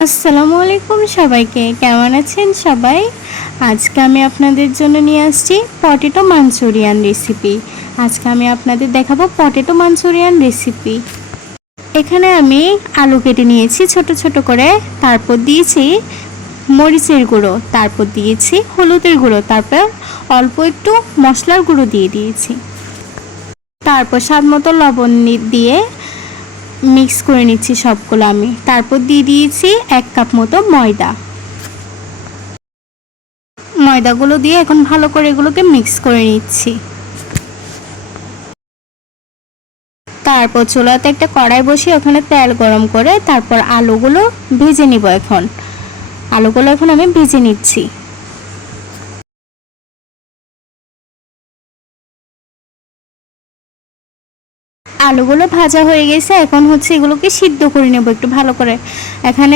আসসালামু আলাইকুম সবাইকে, কেমন আছেন সবাই? আজকে আমি আপনাদের জন্য নিয়ে আসছি পটেটো মাঞ্চুরিয়ান রেসিপি। আজকে আমি আপনাদের দেখাবো পটেটো মাঞ্চুরিয়ান রেসিপি। এখানে আমি আলু কেটে নিয়েছি ছোট ছোট করে, তারপর দিয়েছি মরিচের গুঁড়ো, তারপর দিয়েছি হলুদের গুঁড়ো, তারপর অল্প একটু মশলার গুঁড়ো দিয়ে দিয়েছি, তারপর স্বাদ মতো লবণ দিয়ে মিক্স করে নিচ্ছি সবগুলো আমি। তারপর দিয়ে দিয়েছি 1 কাপ মতো ময়দাগুলো দিয়ে এখন ভালো করে এগুলোকে মিক্স করে নিচ্ছি। তারপর চুলাতে একটা কড়াই বসিয়ে ওখানে তেল গরম করে তারপর আলুগুলো ভেজে নিব। আলুগুলো এখন আমি ভেজে নিচ্ছি। আলুগুলো ভাজা হয়ে গেছে, এখন এগুলোকে সিদ্ধ করে নেব একটু ভালো করে। এখন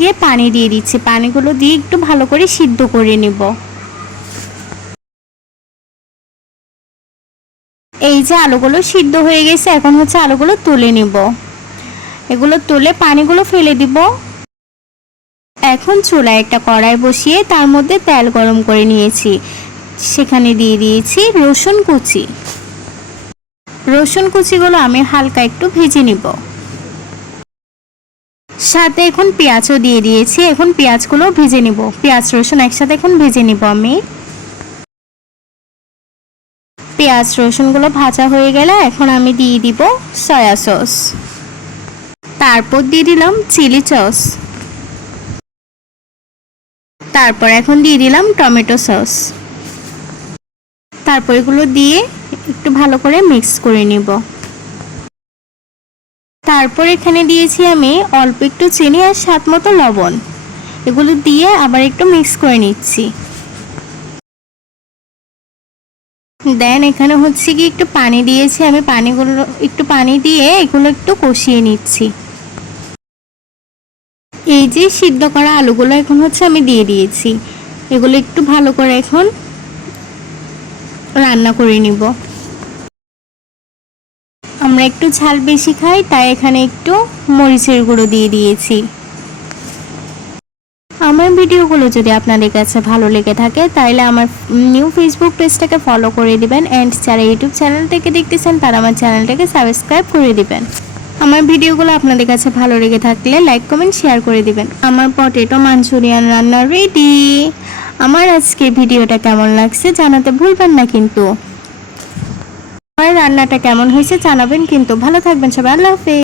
গিয়ে পানি দিয়ে দিচ্ছি, পানিগুলো দিয়ে একটু ভালো করে সিদ্ধ করে নেব। এই যে আলুগুলো সিদ্ধ হয়ে গেছে, এখন আলুগুলো তুলে নেব। এগুলো তুলে পানিগুলো ফেলে দিব। এখন চুলায় একটা কড়াই বসিয়ে তার মধ্যে তেল গরম করে নিয়েছি, সেখানে দিয়ে দিয়েছি রসুন কুচিগুলো আমি হালকা একটু ভেজে নিব। সাথে এখন পেঁয়াজও দিয়ে দিয়েছি, এখন পেঁয়াজগুলো ভেজে নিব। পেঁয়াজ রসুন একসাথে এখন ভেজে নিব আমি। পেঁয়াজ রসুনগুলো ভাজা হয়ে গেলে এখন আমি দিয়ে দিব সয়া সস, তারপর দিয়ে দিলাম চিলি সস, তারপর এখন দিয়ে দিলাম টমেটো সস। তারপর এগুলো দিয়ে একটু ভালো করে মিক্স করে নিব। তারপর এখানে দিয়েছি আমি অল্প একটু চিনি আর স্বাদ মতো লবণ। এগুলো দিয়ে আবার একটু মিক্স করে নিচ্ছি। দেন এখানে কি একটু পানি দিয়েছি আমি, একটু পানি দিয়ে এগুলো একটু কষিয়ে নিচ্ছি। এই যে সিদ্ধ করা আলুগুলো এখন আমি দিয়ে দিয়েছি, এগুলো একটু ভালো করে এখন রান্না করে নিব। আমরা একটু ঝাল বেশি খাই, তাই এখানে একটু মরিচের গুঁড়ো দিয়ে দিয়েছি। আমার ভিডিওগুলো যদি আপনাদের কাছে ভালো লেগে থাকে তাহলে আমার নিউ ফেসবুক পেজটাকে ফলো করে দিবেন, অ্যান্ড যারা ইউটিউব চ্যানেল থেকে দেখতেছেন তারা আমার চ্যানেলটাকে সাবস্ক্রাইব করে দিবেন। আমার ভিডিওগুলো আপনাদের কাছে ভালো লেগে থাকলে লাইক কমেন্ট শেয়ার করে দিবেন। আমার পটেটো মাঞ্চুরিয়ান রান্না রেডি। আমার আজকের ভিডিওটা কেমন লাগছে জানাতে ভুলবেন না কিন্তু। আমার রান্নাটা কেমন হয়েছে জানাবেন কিন্তু। ভালো থাকবেন সবাই, আল্লাহ হাফেজ।